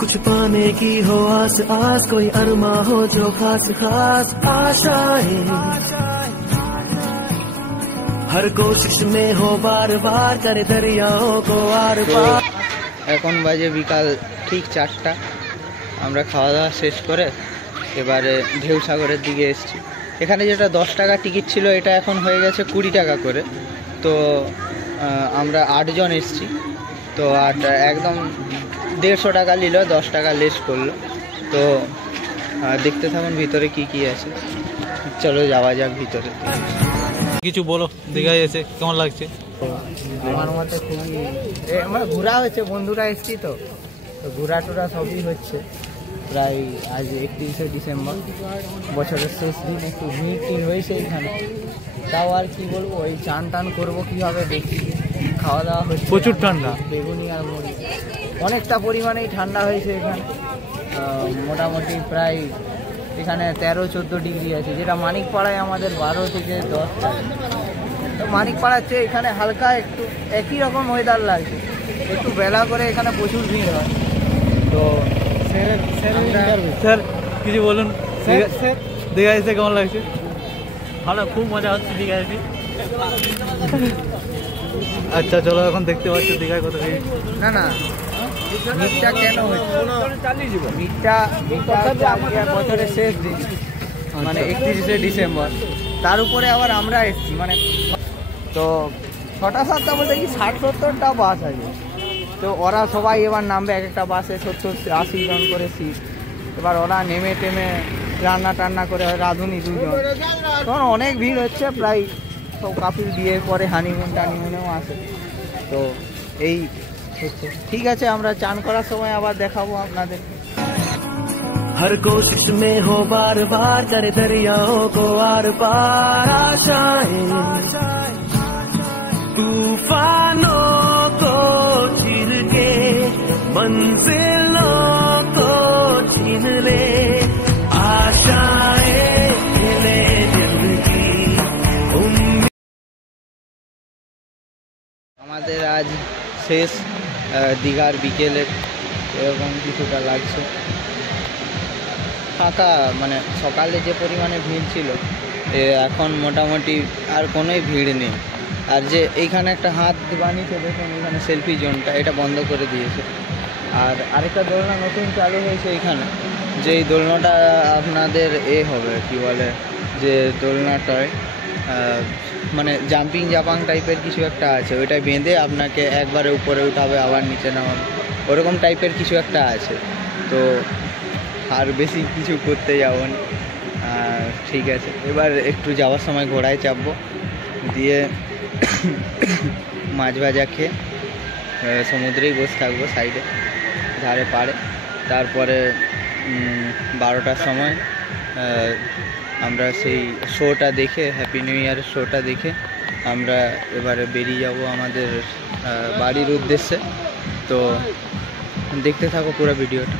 कुछ पाने की हो आस आस, कोई अरमा हो जो खास खास आशाएं, हर कोशिश में हो बार बार, करे दरियाओं को आर पार। এখন বাজে বিকাল ঠিক 4টা। আমরা খাওয়া দাওয়া শেষ করে এবারে ঢেউসাগরের দিকে এসেছি। এখানে যেটা 10 টাকা টিকিট ছিল এটা এখন হয়ে গেছে 20 টাকা করে। তো আমরা 8 জন এসেছি। তো একদম 150 টাকা নিল, 10 টাকা লেস করলো। তো দেখতে থাকুন ভিতরে কি কি আছে। চলো যাওয়া যাক ভিতরে। কিছু বলো, দীঘায় এসে কেমন লাগছে? আমার মতে খুবই আমার ঘোরা হচ্ছে, বন্ধুরা এসছি তো ঘোরা টোরা সবই হচ্ছে। প্রায় আজ 31শে ডিসেম্বর, বছরের শেষ দিন। একটু ভিড় টিড় হয়েছে এখানে, তাও আর কি বলবো, ওই চান টান করবো কীভাবে দেখি। খাওয়া দাওয়া হচ্ছে, প্রচুর ঠান্ডা, বেগুনি আর মুড়ি অনেকটা পরিমাণেই ঠান্ডা হয়েছে এখানে। মোটামুটি প্রায় এখানে 13-14 ডিগ্রি আছে, যেটা মানিকপাড়ায় আমাদের 12 থেকে 10 থাকে। তো মানিকপাড়ার চেয়ে এখানে হালকা একটু একই রকম ওয়েদার লাগছে। একটু বেলা করে এখানে প্রচুর ভিড় হয়। তো স্যার কিছু বলুন, দীঘায় এসে কেমন লাগছে? ভালো, খুব মজা হচ্ছে দীঘায় এসে। আচ্ছা চলো, এখন দেখতে পাচ্ছি দীঘায় কত ভিড়। না না, ভিড়টা কেন হচ্ছে? ভিড়টা বছরের শেষ দিন, মানে 31শে ডিসেম্বর, তার উপরে আবার আমরা এসেছি। মানে তো 6টা-7টা বলতে কি 60-70টা বাস আছে। তো ওরা সবাই এবার নামবে, এক একটা বাসে 70-80 জন করে সিট। এবার ওরা নেমে টেমে রান্না টান্না করে, রাঁধুনি 2 জন, তখন অনেক ভিড় হচ্ছে। প্রায় সব কাপিল বিয়ের পরে হানিমুন টানিমুনেও আসে। তো এই হচ্ছে। ঠিক আছে, আমরা চান করার সময় আবার দেখাবো আপনাদের। हर कोशिश में हो बार बार, करे दरियाओं को आर पार आशाएं, तूफानों को चीर के मंजिलों को छीन ले, आशाएं खिले दिल की उम्मीद। আমাদের আজ শেষ দীঘার বিকেলের, এরকম কিছুটা লাগছে ফাঁকা। মানে সকালে যে পরিমাণে ভিড় ছিল, এখন মোটামুটি আর কোনোই ভিড় নেই। আর যে এইখানে একটা হাত বানিয়েছে দেখুন, এখানে সেলফি জোনটা, এটা বন্ধ করে দিয়েছে। আর আরেকটা দোলনা নতুন চালু হয়েছে এখানে, যেই দোলনাটা আপনাদের হবে কি বলে, যে দোলনাটায় মানে জাম্পিং জাপাং টাইপের কিছু একটা আছে, ওইটাই বেঁধে আপনাকে একবারে উপরে উঠাবে আবার নিচে নামাবে, ওরকম টাইপের কিছু একটা আছে। তো আর বেশি কিছু করতে যাবো না। ঠিক আছে, এবার একটু যাওয়ার সময় ঘোড়ায় চাপবো, দিয়ে মাছ ভাজা খেয়ে সমুদ্রেই বসে থাকবো সাইডে ধারে পাড়ে। তারপরে 12টার সময় আমরা সেই শোটা দেখে, হ্যাপি নিউ ইয়ারের শোটা দেখে আমরা এবারে বেরিয়ে যাব আমাদের বাড়ির উদ্দেশ্যে। তো দেখতে থাকো পুরো ভিডিওটা।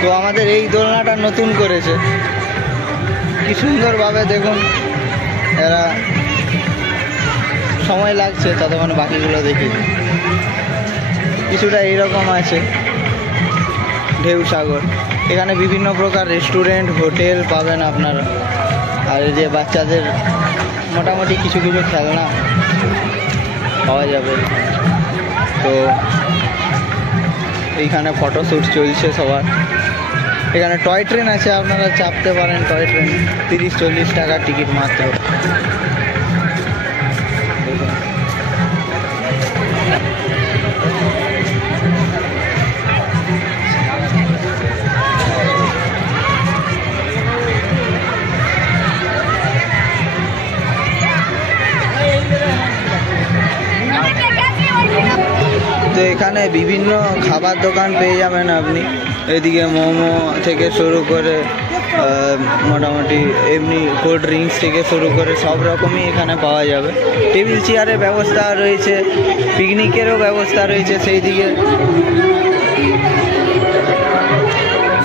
তো আমাদের এই দোলনাটা নতুন করেছে, কি সুন্দরভাবে দেখুন। এরা সময় লাগছে, ততক্ষণ বাকিগুলো দেখি। কিছুটা এইরকম আছে ঢেউসাগর। এখানে বিভিন্ন প্রকার রেস্টুরেন্ট, হোটেল পাবেন আপনারা। আর এই যে বাচ্চাদের মোটামুটি কিছু কিছু খেলনা পাওয়া যাবে। তো এইখানে ফটোশ্যুট চলছে সবার। এখানে টয় ট্রেন আছে, আপনারা চাপতে পারেন টয় ট্রেন, 30-40 টাকা টিকিট মাত্র। তো এখানে বিভিন্ন খাবার দোকান পেয়ে যাবেন আপনি। এদিকে মোমো থেকে শুরু করে মোটামুটি এমনি কোল্ড ড্রিঙ্কস থেকে শুরু করে সব রকমই এখানে পাওয়া যাবে। টেবিল চেয়ারের ব্যবস্থা রয়েছে, পিকনিকেরও ব্যবস্থা রয়েছে সেই দিকে।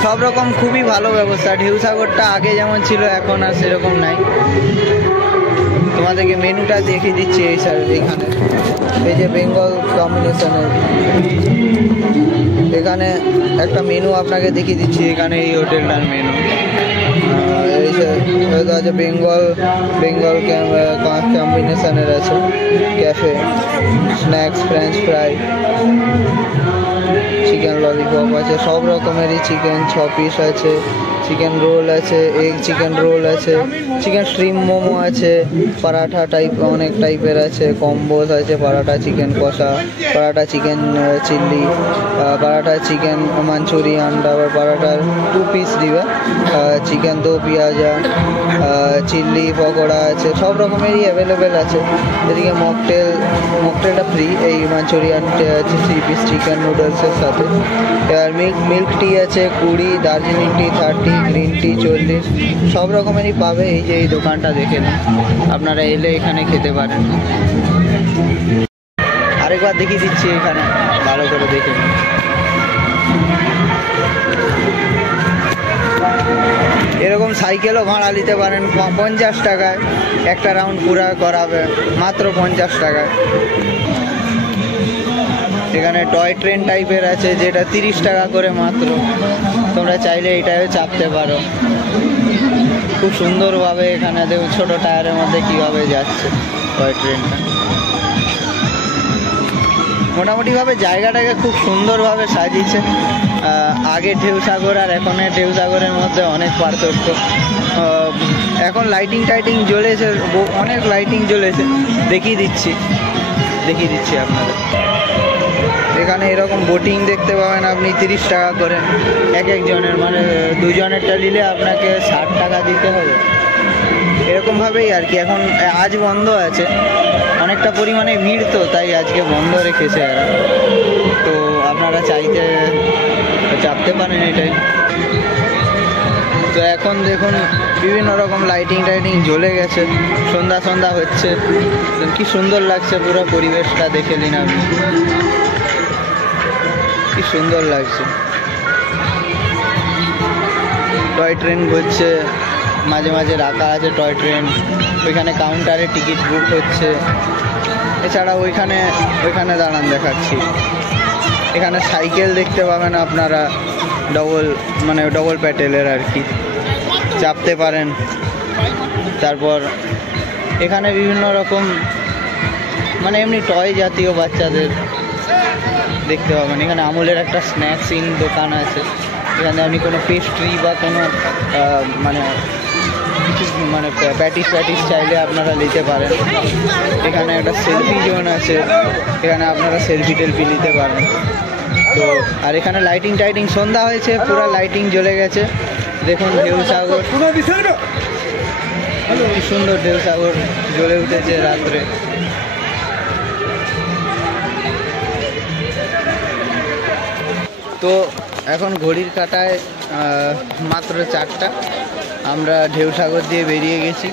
সব রকম খুবই ভালো ব্যবস্থা। ঢেউসাগরটা আগে যেমন ছিল এখন আর সেরকম নাই। তোমাদেরকে মেনুটা দেখিয়ে দিচ্ছি এই স্যার। এইখানে এই যে বেঙ্গল কম্বিনেশনের এখানে একটা মেনু আপনাকে দেখিয়ে দিচ্ছি। এখানে এই হোটেলটার মেনু এই যে আছে বেঙ্গল কম্বিনেশনের আছে cafe, snacks, French fry, chicken lollipop আছে, সব রকমেরই চিকেন 6 পিস আছে, চিকেন রোল আছে, এগ চিকেন রোল আছে, চিকেন স্ট্রিম মোমো আছে, পরাঠা টাইপ অনেক টাইপের আছে, কম্বোস আছে, পরাঠা চিকেন কষা, পরাঠা চিকেন চিল্লি, পরাঠা চিকেন মাঞ্চুরিয়ান, তারপর পরাঠার 2 পিস দিবে, চিকেন দো পেঁয়াজা, চিল্লি পকোড়া আছে, সব রকমেরই অ্যাভেলেবেল আছে। এদিকে মকটেলটা ফ্রি এই মাঞ্চুরিয়ান 3 পিস চিকেন নুডলসের সাথে। এবার মিল্ক টি আছে 20, দার্জিলিং টি 30, গ্রিন টি 40, সব রকমেরই পাবে। এই যে এই দোকানটা দেখে নিন, আপনারা এলে এখানে খেতে পারেন। আরেকবার দেখিয়ে দিচ্ছি, এখানে ভালো করে দেখে নিন। এরকম সাইকেলও ভাড়া নিতে পারেন 50 টাকায়, একটা রাউন্ড পুরা করাবে মাত্র 50 টাকায়। এখানে টয় ট্রেন টাইপের আছে যেটা 30 টাকা করে মাত্র, তোমরা চাইলে এটাও চাপতে পারো। খুব সুন্দরভাবে এখানে দেখুন ছোটো টায়ারের মধ্যে কীভাবে যাচ্ছে টয় ট্রেনটা। মোটামুটিভাবে জায়গাটাকে খুব সুন্দরভাবে সাজিয়েছে। আগের ঢেউসাগর আর এখনের ঢেউসাগরের মধ্যে অনেক পার্থক্য। এখন লাইটিং টাইটিং জ্বলেছে, অনেক লাইটিং জ্বলেছে, দেখিয়ে দিচ্ছি আপনাদের। এখানে এরকম বোটিং দেখতে পাবেন আপনি 30 টাকা করে একজনের, মানে 2 জনেরটা নিলে আপনাকে 60 টাকা দিতে হবে। এরকমভাবেই আর কি। এখন আজ বন্ধ আছে, অনেকটা পরিমাণে ভিড় তো, তাই আজকে বন্ধ রেখেছে এরা। তো আপনারা চাইতে চাপতে পারেন এটাই। তো এখন দেখুন বিভিন্ন রকম লাইটিং টাইটিং জ্বলে গেছে, সন্ধ্যা হচ্ছে, কি সুন্দর লাগছে পুরো পরিবেশটা। দেখে নিন আপনি, কি সুন্দর লাগছে। টয় ট্রেন ঘুরছে, মাঝে মাঝে রাখা আছে টয় ট্রেন, ওইখানে কাউন্টারে টিকিট বুক হচ্ছে। এছাড়া ওইখানে দাঁড়ান দেখাচ্ছি, এখানে সাইকেল দেখতে পাবেন আপনারা, ডবল প্যাটেলের আর কি, চাপতে পারেন। তারপর এখানে বিভিন্ন রকম মানে এমনি টয় জাতীয় বাচ্চাদের দেখতে পাবেন। এখানে আমুলের একটা স্ন্যাক্স ইন দোকান আছে, এখানে আপনি কোনো পেস্ট্রি বা কোনো প্যাটিস চাইলে আপনারা নিতে পারেন। এখানে একটা সেলফি জোন আছে, এখানে আপনারা সেলফি টেলফি নিতে পারেন। তো আর এখানে লাইটিং টাইটিং, সন্ধ্যা হয়েছে, পুরো লাইটিং জ্বলে গেছে। দেখুন ঢেউসাগর, কি সুন্দর ঢেউসাগর জ্বলে উঠেছে রাত্রে। তো এখন ঘড়ির কাঁটায় মাত্র 4টা, আমরা ঢেউসাগর দিয়ে বেরিয়ে গেছি।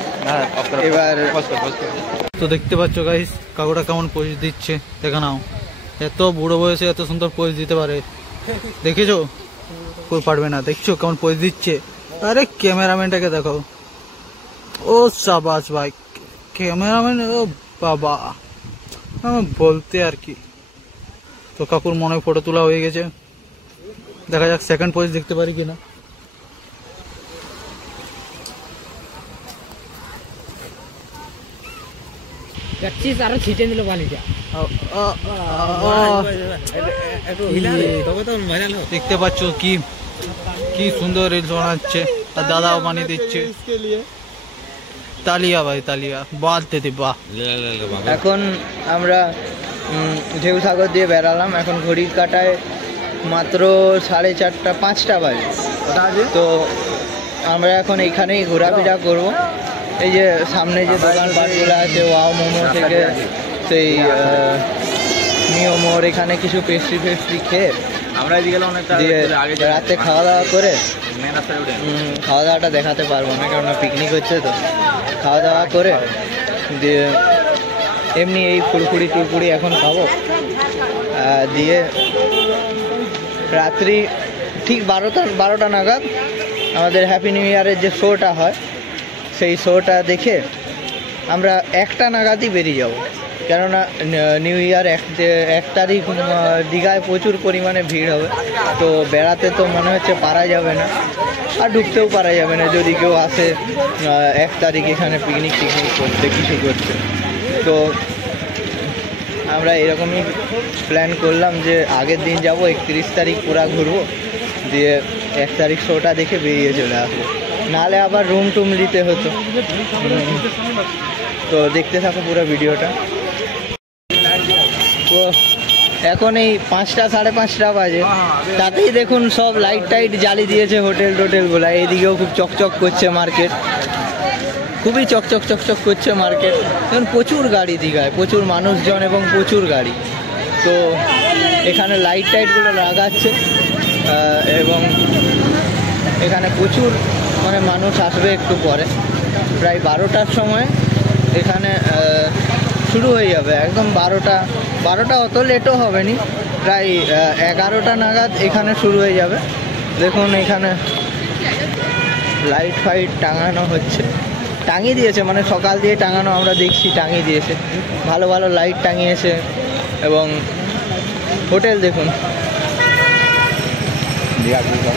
এবার তো দেখতে পাচ্ছ গাইস কাকুটা কেমন পোজ দিচ্ছে, দেখে নাও। এত বুড়ো বয়সে এত সুন্দর পোজ দিতে পারে, দেখেছো? কেউ পারবে না। দেখছো কেমন পোজ দিচ্ছে? আরে ক্যামেরাম্যানটাকে দেখো, ও শাবাশ ভাই ক্যামেরাম্যান, ও বাবা বলতে আর কি। তো কাকুর মনে ফটো তোলা হয়ে গেছে, দেখা যাক সেকেন্ড পোজ দেখতে পারি কিনা। আরো ছিটে নিল পানিটা, দেখতে পাচ্ছ কি সুন্দর রিলস বানাচ্ছে, আর দাদাও বানিয়ে দিচ্ছে। তালিয়া ভাই তালিয়া, বাদ দিতে বাহ। এখন আমরা ঢেউসাগর দিয়ে বেরালাম, এখন ঘড়ির কাঁটায় মাত্র 4:30 5টা বাজে। তো আমরা এখন এইখানেই ঘোরাফেরা করব। এই যে সামনে যে দোকানপাটগুলো আছে, ওয়াও মোমো থেকে সেই নিও মোর, এখানে কিছু পেস্ট্রি খেয়ে আমরা দিয়ে রাতে খাওয়া দাওয়া করে, খাওয়া দাওয়াটা দেখাতে পারবো না কারণ পিকনিক হচ্ছে, তো খাওয়া দাওয়া করে দিয়ে এমনি এই ফুরফুরি এখন খাবো, দিয়ে রাত্রি ঠিক 12টা নাগাদ আমাদের হ্যাপি নিউ ইয়ারের যে শোটা হয় সেই শোটা দেখে আমরা 1টা নাগাদই বেরিয়ে যাব। কেননা নিউ ইয়ার 1 তারিখ দীঘায় প্রচুর পরিমাণে ভিড় হবে, তো বেড়াতে তো মনে হচ্ছে পারা যাবে না, আর ঢুকতেও পারা যাবে না যদি কেউ আসে 1 তারিখ এখানে পিকনিক করতে কিছু করতে। তো আমরা এরকমই প্ল্যান করলাম যে আগের দিন যাব, 31 তারিখ পুরা ঘুরবো, দিয়ে 1 তারিখ শোটা দেখে বেরিয়ে চলে আসবো, নাহলে আবার রুম টুম নিতে হতো। তো দেখতে থাকো পুরো ভিডিওটা। তো এখন এই 5টা 5:30 বাজে, তাতেই দেখুন সব লাইট টাইট জ্বালিয়ে দিয়েছে হোটেল টোটেলগুলো। এইদিকেও খুব চকচক করছে মার্কেট, খুবই চকচক করছে মার্কেট। এখন প্রচুর গাড়ি দীঘায়, প্রচুর মানুষজন এবং প্রচুর গাড়ি। তো এখানে লাইট টাইটগুলো লাগাচ্ছে এবং এখানে প্রচুর মানে মানুষ আসবে একটু পরে, প্রায় 12টার সময় এখানে শুরু হয়ে যাবে। একদম 12টা অত লেটও হবে নি, প্রায় 11টা নাগাদ এখানে শুরু হয়ে যাবে। দেখুন এখানে লাইট ফাইট টাঙানো হচ্ছে, টাঙিয়ে দিয়েছে, মানে সকাল দিয়ে টাঙানো আমরা দেখছি, টাঙিয়ে দিয়েছে, ভালো ভালো লাইট টাঙিয়েছে। এবং হোটেল দেখুন,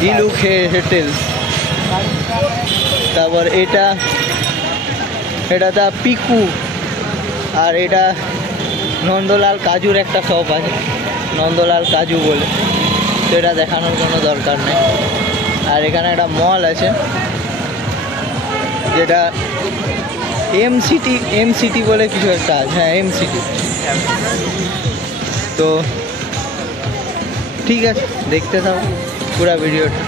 ইলুক হোটেল। তারপর এটা দা পিকু, আর এটা নন্দলাল কাজুর একটা শপ আছে, নন্দলাল কাজু বলে, তো এটা দেখানোর কোনো দরকার নেই। আর এখানে একটা মল আছে যেটা এমসিটি বলে কিছু একটা আছে, হ্যাঁ এমসিটি। তো ঠিক আছে, দেখতে থাকো পুরো ভিডিওটা।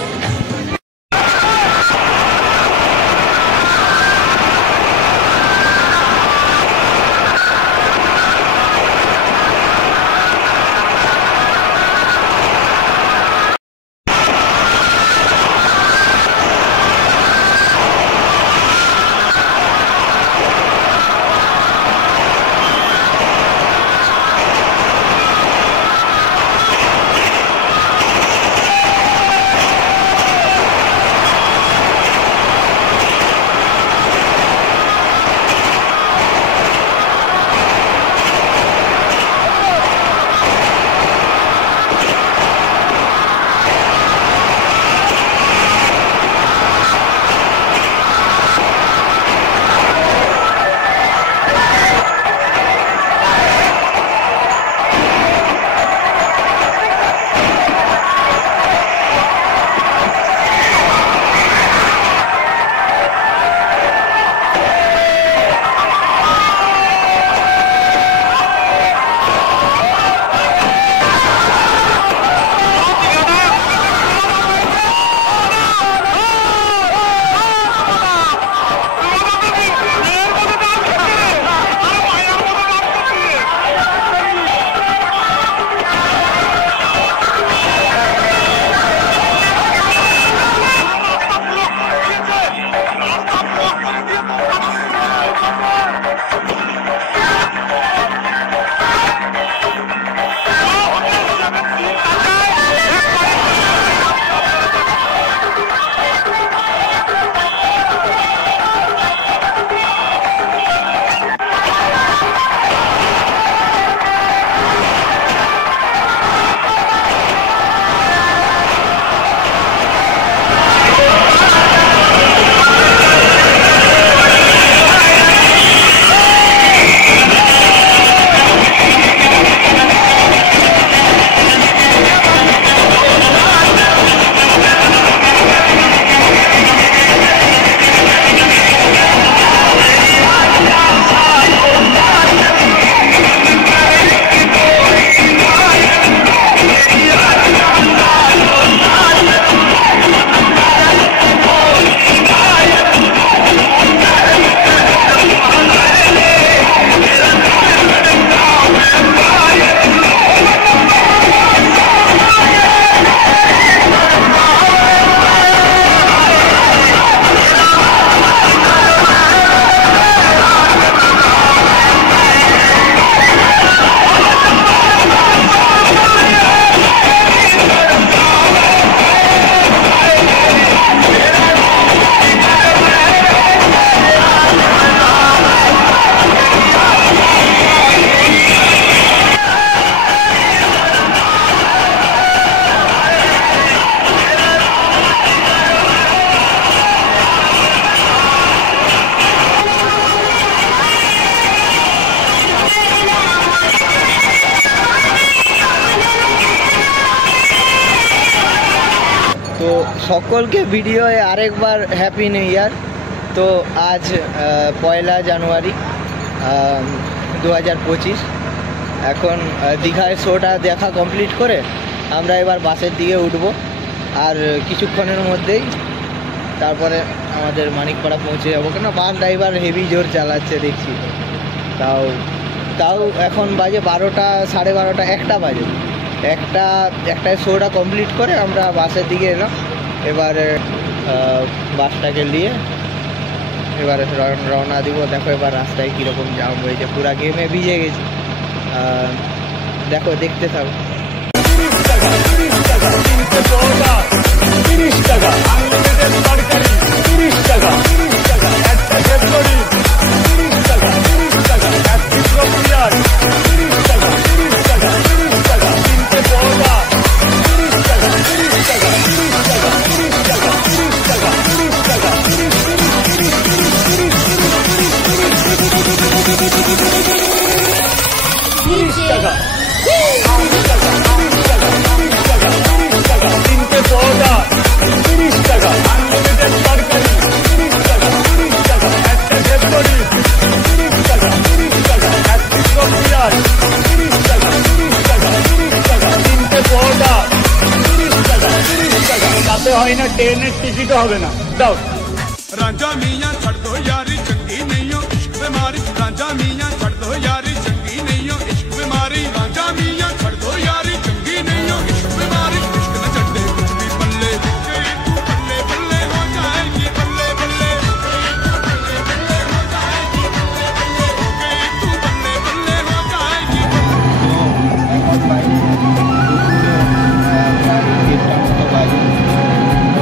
সকলকে ভিডিওয়ে আরেকবার হ্যাপি নিউ ইয়ার। তো আজ 1 জানুয়ারি 2025। এখন দীঘায় শোটা দেখা কমপ্লিট করে আমরা এবার বাসের দিকে উঠবো, আর কিছুক্ষণের মধ্যেই তারপরে আমাদের মানিকপাড়া পৌঁছে যাবো। কেন বাস ড্রাইভার হেভি জোর চালাচ্ছে দেখছি। তাও এখন বাজে 12টা, 12:30, 1টা বাজে। একটায় শোটা কমপ্লিট করে আমরা বাসের দিকে এলাম। এবারে বাসটাকে নিয়ে এবারে রওনা দিব। দেখো এবার রাস্তায় কীরকম জাম হয়েছে, পুরা গেমে ভিজে গেছি। দেখো, দেখতে থাকো। হয় না, ট্রেনের টিকিটও হবে না। দাও रांझा मियां छड़ दो यारी चंगी नहीं हो इश्क बीमारी, रांझा मियां छड़ दो यारी चंगी नहीं हो इश्क बीमारी, रांझा मियां छड़ दो यारी चंगी नहीं हो इश्क बीमारी, इश्क न छड़ दे कुछ भी पल्ले, तू पल्ले पल्ले हो जाएगी, पल्ले पल्ले हो जाएगी, तू पल्ले पल्ले हो जाएगी।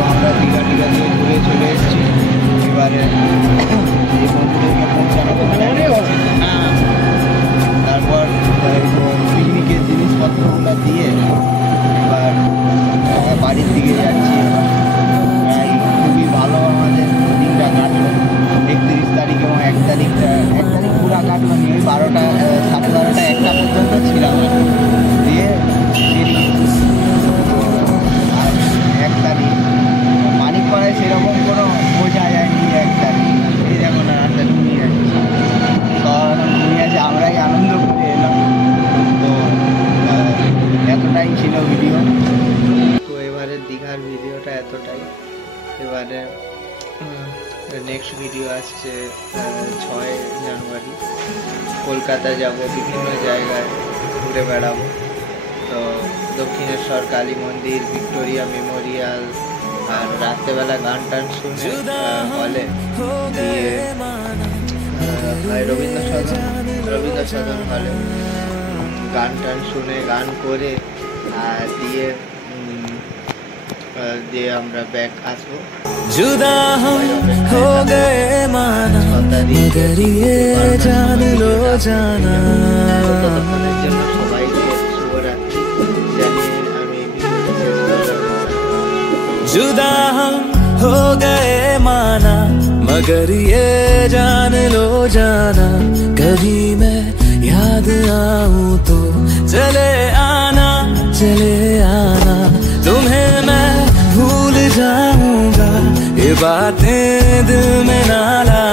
আমরা দীঘা দিয়ে ঘুরে চলে এসেছি। এবারে এই বন্ধুদেরকে পৌঁছানো তারপর পিকনিকের জিনিসপত্রগুলো দিয়ে এবার বাড়ির দিকে যাচ্ছি। প্রায় খুবই ভালো আমাদের দিনটা কাটলো। 31 তারিখ এবং 1 তারিখ পুরা কাটলো নি। ওই 12টা, 12:30, 1টা পর্যন্ত ছিলাম। দিয়ে আর 1 তারিখ মানিকপাড়ায় সেরকম কোনো বোঝা যায়নি। 1 তারিখ এই দেখো না, রাস্তা ঘুমিয়ে যাচ্ছে। তো ঘুমিয়ে আছে, আমরাই আনন্দ করে এলাম। তো এতটাই ছিল ভিডিও। তো এবারে দীঘার ভিডিওটা এতটাই। এবারে নেক্সট ভিডিও আসছে 6 জানুয়ারি। কলকাতা যাব, বিভিন্ন জায়গায় ঘুরে বেড়াবো। তো দক্ষিণেশ্বর কালী মন্দির, ভিক্টোরিয়া মেমোরিয়াল, আর রাত্রেবেলা গান টান শুনে হলে দিয়ে রবীন্দ্র সদন হলে গান টান শুনে, গান করে আর দিয়ে আমরা ব্যাক আসবো। जुदा हम हो गए माना मगर ये जान लो जाना। জন্য সবাইকে শুভরাত্রি জানিয়ে আমি जुदा हम हो गए माना मगर ये जान लो जाना। कभी मैं याद आऊं तो चले आना, चले आना। तुम्हें मैं भूल जाऊंगा, ये बातें दिल में ना ला